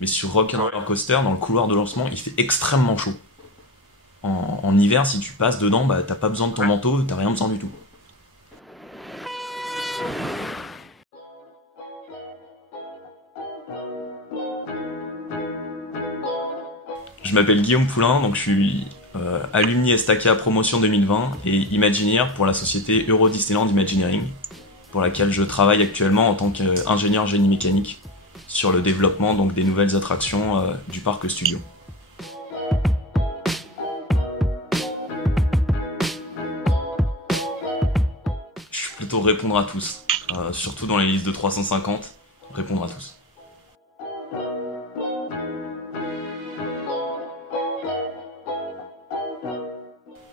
Mais sur Rock and Roller Coaster, dans le couloir de lancement, il fait extrêmement chaud. En hiver, si tu passes dedans, bah, t'as pas besoin de ton manteau, t'as rien besoin du tout. Je m'appelle Guillaume Poulain, donc je suis alumni Estaca Promotion 2020 et Imagineer pour la société Euro Disneyland Imagineering, pour laquelle je travaille actuellement en tant qu'ingénieur génie mécanique sur le développement donc, des nouvelles attractions du parc studio. Je suis plutôt répondre à tous, surtout dans les listes de 350, répondre à tous.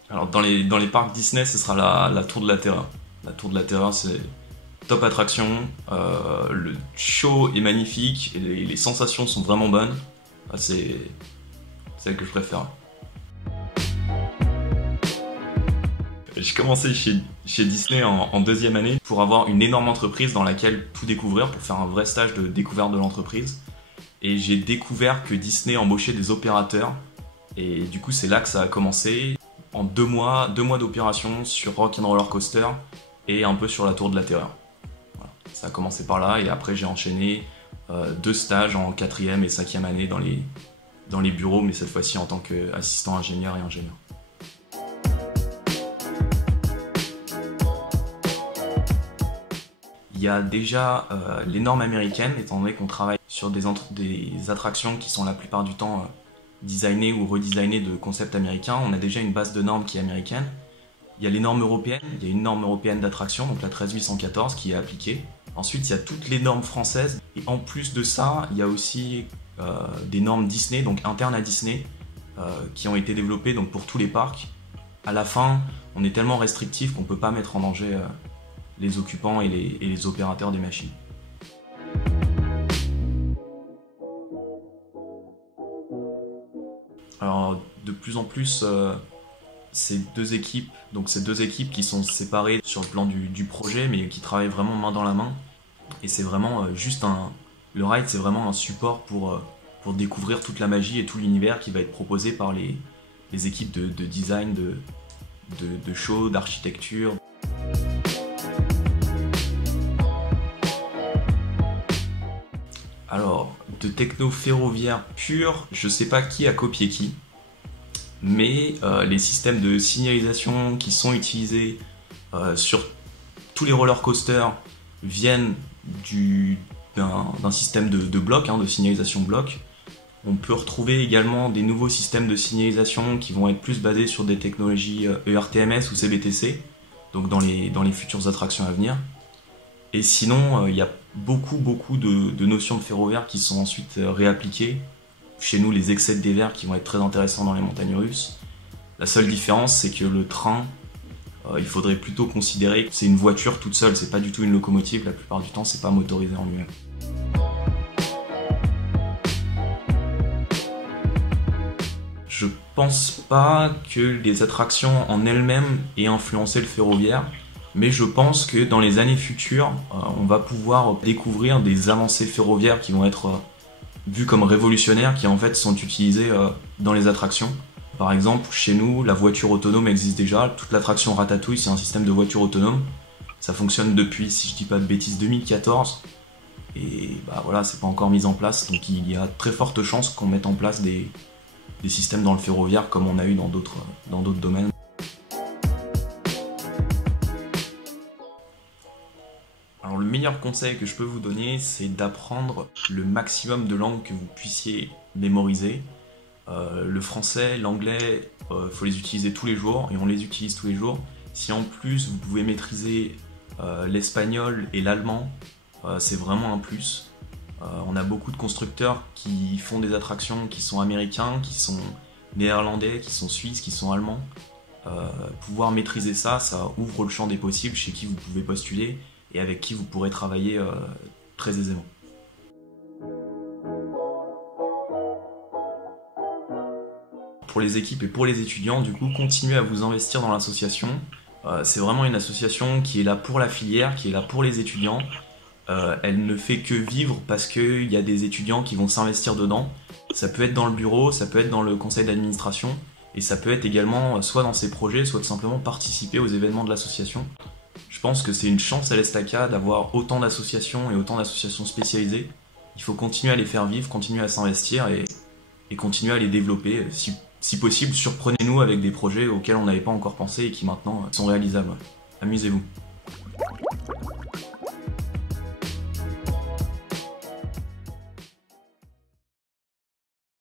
Alors dans les parcs Disney, ce sera la Tour de la Terreur. La Tour de la Terreur, c'est top attraction, le show est magnifique, et les sensations sont vraiment bonnes. C'est celle que je préfère. J'ai commencé chez Disney en deuxième année pour avoir une énorme entreprise dans laquelle tout découvrir, pour faire un vrai stage de découverte de l'entreprise. Et j'ai découvert que Disney embauchait des opérateurs. Et du coup, c'est là que ça a commencé. En 2 mois d'opération sur Rock and Roller Coaster et un peu sur la Tour de la Terreur. Voilà. Ça a commencé par là et après j'ai enchaîné 2 stages en 4e et 5e année dans les bureaux, mais cette fois-ci en tant qu'assistant ingénieur et ingénieur. Il y a déjà les normes américaines, étant donné qu'on travaille sur des attractions qui sont la plupart du temps designées ou redesignées de concepts américains. On a déjà une base de normes qui est américaine. Il y a les normes européennes, il y a une norme européenne d'attraction, donc la 13814 qui est appliquée. Ensuite, il y a toutes les normes françaises. Et en plus de ça, il y a aussi des normes Disney, donc internes à Disney, qui ont été développées donc, pour tous les parcs. À la fin, on est tellement restrictif qu'on ne peut pas mettre en danger les occupants et les opérateurs des machines. Alors, de plus en plus, ces deux équipes qui sont séparées sur le plan du projet, mais qui travaillent vraiment main dans la main. Et c'est vraiment le ride, c'est vraiment un support pour découvrir toute la magie et tout l'univers qui va être proposé par les équipes de design, de show, d'architecture. Alors, de techno ferroviaire pure, je sais pas qui a copié qui, mais les systèmes de signalisation qui sont utilisés sur tous les roller coasters viennent d'un système de blocs, de signalisation bloc. On peut retrouver également des nouveaux systèmes de signalisation qui vont être plus basés sur des technologies ERTMS ou CBTC, donc dans les futures attractions à venir. Et sinon, il y a beaucoup de notions de ferroviaire qui sont ensuite réappliquées. Chez nous, les excès de dévers qui vont être très intéressants dans les montagnes russes. La seule différence, c'est que le train, il faudrait plutôt considérer que c'est une voiture toute seule, c'est pas du tout une locomotive, la plupart du temps, c'est pas motorisé en lui-même. Je pense pas que les attractions en elles-mêmes aient influencé le ferroviaire. Mais je pense que dans les années futures, on va pouvoir découvrir des avancées ferroviaires qui vont être vues comme révolutionnaires, qui en fait sont utilisées dans les attractions. Par exemple, chez nous, la voiture autonome existe déjà. Toute l'attraction Ratatouille, c'est un système de voiture autonome. Ça fonctionne depuis, si je dis pas de bêtises, 2014. Et bah voilà, c'est pas encore mis en place. Donc il y a très forte chance qu'on mette en place des systèmes dans le ferroviaire comme on a eu dans d'autres domaines. Alors le meilleur conseil que je peux vous donner, c'est d'apprendre le maximum de langues que vous puissiez mémoriser. Le français, l'anglais, faut les utiliser tous les jours et on les utilise tous les jours. Si en plus vous pouvez maîtriser l'espagnol et l'allemand, c'est vraiment un plus. On a beaucoup de constructeurs qui font des attractions qui sont américains, qui sont néerlandais, qui sont suisses, qui sont allemands. Pouvoir maîtriser ça, ça ouvre le champ des possibles chez qui vous pouvez postuler et avec qui vous pourrez travailler très aisément. Pour les équipes et pour les étudiants, du coup, continuez à vous investir dans l'association. C'est vraiment une association qui est là pour la filière, qui est là pour les étudiants. elle ne fait que vivre parce qu'il y a des étudiants qui vont s'investir dedans. Ça peut être dans le bureau, ça peut être dans le conseil d'administration, et ça peut être également soit dans ses projets, soit de simplement participer aux événements de l'association. Je pense que c'est une chance à l'Estaca d'avoir autant d'associations et autant d'associations spécialisées. Il faut continuer à les faire vivre, continuer à s'investir et continuer à les développer. Si possible, surprenez-nous avec des projets auxquels on n'avait pas encore pensé et qui maintenant sont réalisables. Amusez-vous.